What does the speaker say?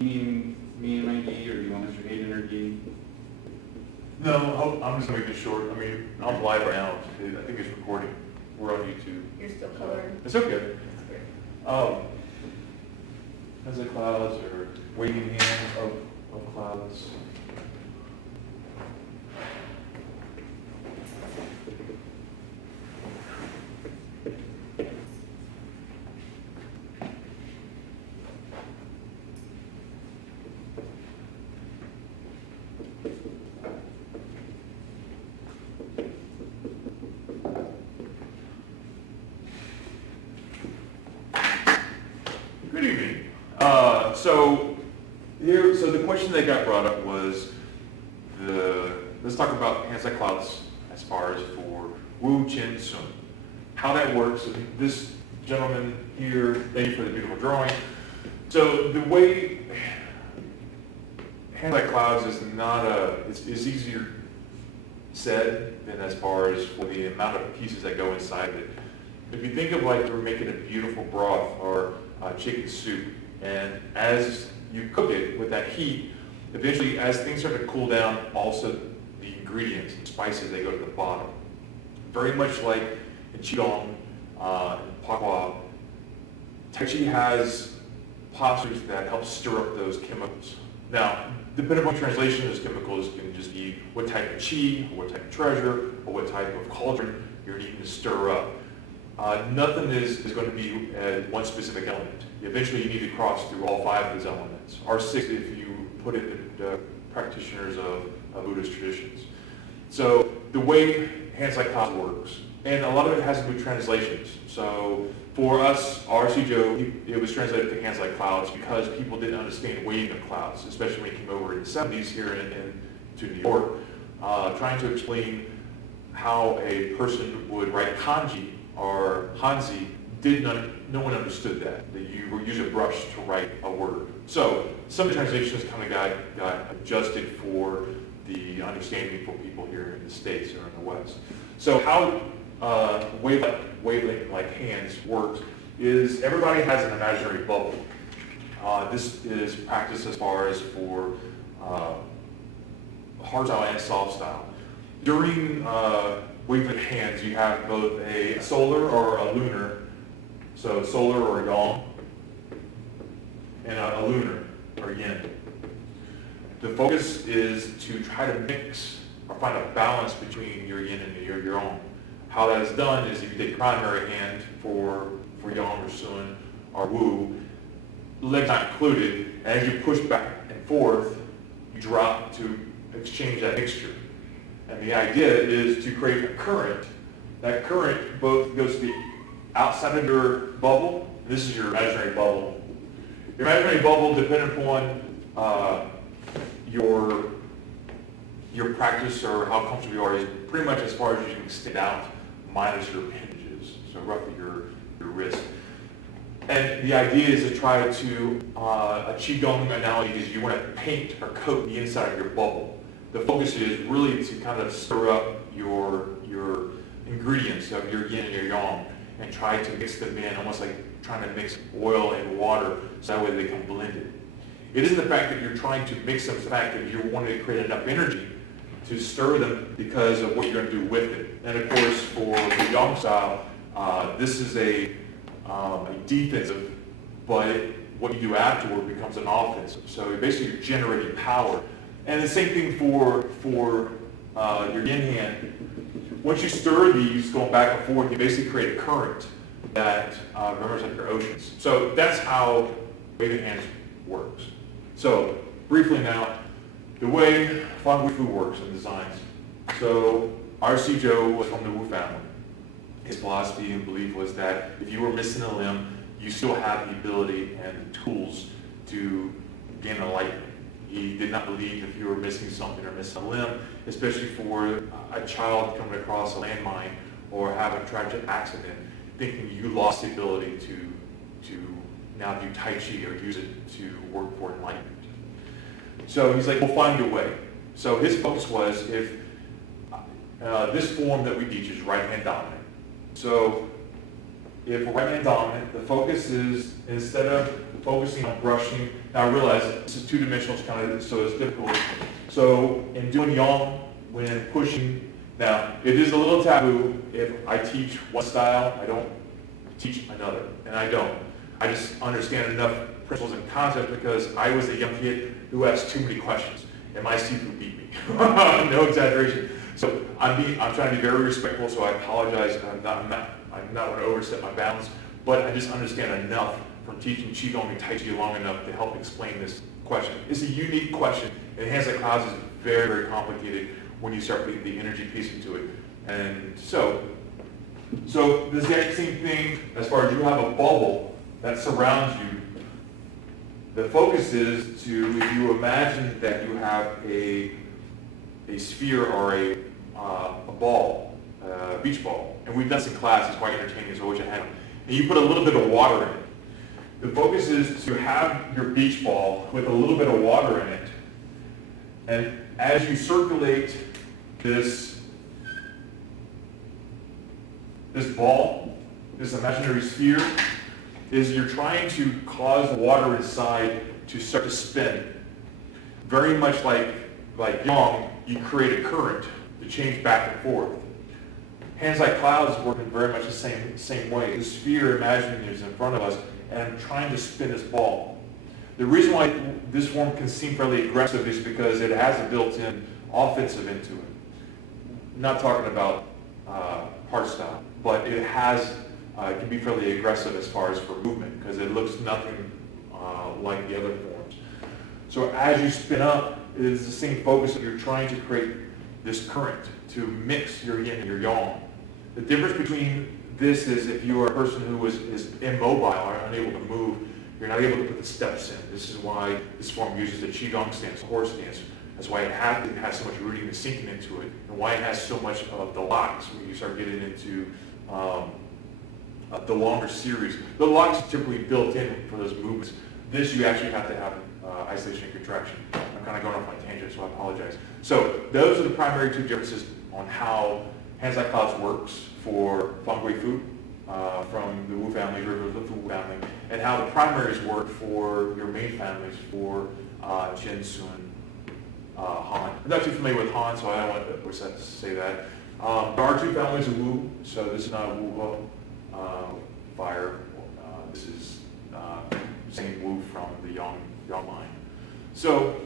Yin and Yang, or do you want Mr. Hayden or Yin? No, I'm just gonna make it short. I mean, I'm live right now. I think it's recording. We're on YouTube. You're still coloring. It's okay. That's great. As the clouds or waving hands of clouds. Good evening. So the question that got brought up was let's talk about hands like clouds as far as for Wu Chin Sun. How that works. And this gentleman here, thank you for the beautiful drawing. So the way hands like clouds is not it's easier said than as far as for the amount of pieces that go inside it. If you think of like you're making a beautiful broth or chicken soup, and as you cook it with that heat, eventually as things start to cool down, also the ingredients and spices, they go to the bottom. Very much like in Qigong and Pakwa, Tai Chi has postures that help stir up those chemicals. Now, depending on translation, those chemicals can just be what type of chi, or what type of treasure, or what type of cauldron you're needing to stir up. Nothing is going to be one specific element. Eventually you need to cross through all 5 of those elements, or 6 if you put it in the practitioners of Buddhist traditions. So the way hands like clouds works, and a lot of it has to do with translations. So for us, R.C. Joe, it was translated to hands like clouds because people didn't understand waving of clouds, especially when he came over in the 70s here to New York, trying to explain how a person would write kanji or Hanzi. No one understood that you would use a brush to write a word. So some translations kind of got adjusted for the understanding for people here in the States or in the West. So how wavelength like hands works is everybody has an imaginary bubble. This is practiced as far as for hard style and soft style. During wavelength hands, you have both a solar or a lunar. So solar or yang, and a lunar or yin. The focus is to try to mix or find a balance between your yin and your yang. How that is done is if you take your primary hand for yang or sun or wu, legs not included, and as you push back and forth, you drop to exchange that mixture. And the idea is to create a current. That current both goes to the outside of your bubble. This is your imaginary bubble. Your imaginary bubble, depending upon your practice or how comfortable you are, is pretty much as far as you can extend out, minus your hinges, so roughly your wrist. And the idea is to try to, a Qigong analogy is you want to paint or coat the inside of your bubble. The focus is really to kind of stir up your ingredients of your yin and your yang, and try to mix them in, almost like trying to mix oil and water, so that way they become blended. It isn't the fact that you're trying to mix them, it's the fact that you're wanting to create enough energy to stir them because of what you're going to do with it. And of course, for the yang style, this is a defensive, but what you do afterward becomes an offensive. So basically you're generating power. And the same thing for your yin hand. Once you stir these going back and forth, you basically create a current that remembers like your oceans. So that's how waving hands works. So briefly now, the way Fan Wu works and designs. So R.C. Joe was from the Wu family. His philosophy and belief was that if you were missing a limb, you still have the ability and the tools to gain enlightenment. He did not believe if you were missing something or missing a limb, especially for a child coming across a landmine or have a tragic accident, thinking you lost the ability to now do Tai Chi or use it to work for enlightenment. So he's like, we'll find a way. So his focus was if this form that we teach is right hand dominant. So if we're right hand dominant, the focus is, instead of focusing on brushing Now I realize this is two-dimensional, it's kind of, so it's difficult. So in doing yang, when pushing, now it is a little taboo if I teach one style, I don't teach another, and I don't. I just understand enough principles and concepts because I was a young kid who asked too many questions, and my seafood beat me. No exaggeration. So I'm trying to be very respectful, so I apologize. I'm not going to overstep my bounds, but I just understand enough from teaching Qigong and Tai Chi long enough to help explain this question. It's a unique question, and hands like clouds is very, very complicated when you start putting the energy piece into it. And so the exact same thing as far as you have a bubble that surrounds you. The focus is to, if you imagine that you have a sphere or a ball, a beach ball, and we've done this in class, it's quite entertaining, so I wish I had them, and you put a little bit of water in it. The focus is to have your beach ball with a little bit of water in it, and as you circulate this ball, this imaginary sphere, is you're trying to cause the water inside to start to spin. Very much like yang, you create a current to change back and forth. Hands like clouds work in very much the same way. The sphere, imagining, is in front of us, and I'm trying to spin this ball. The reason why this form can seem fairly aggressive is because it has a built-in offensive into it. I'm not talking about hard style, but it has it can be fairly aggressive as far as for movement because it looks nothing like the other forms. So as you spin up, it is the same focus that you're trying to create this current to mix your yin and your yang. The difference between this is if you are a person who is immobile or unable to move, you're not able to put the steps in. This is why this form uses the Qigong stance, horse stance. That's why it has so much rooting and sinking into it, and why it has so much of the locks when you start getting into the longer series. The locks are typically built in for those movements. This you actually have to have isolation and contraction. I'm kind of going off my tangent, so I apologize. So those are the primary two differences on how Hands Like Clouds works for Feng Gui Fu from the Wu family, River of the Wu family, and how the primaries work for your main families for Jin, Sun, Han. I'm not too familiar with Han, so I don't want to say that. There are two families of Wu, so this is not a Wu fire. This is same Wu from the Yang line. So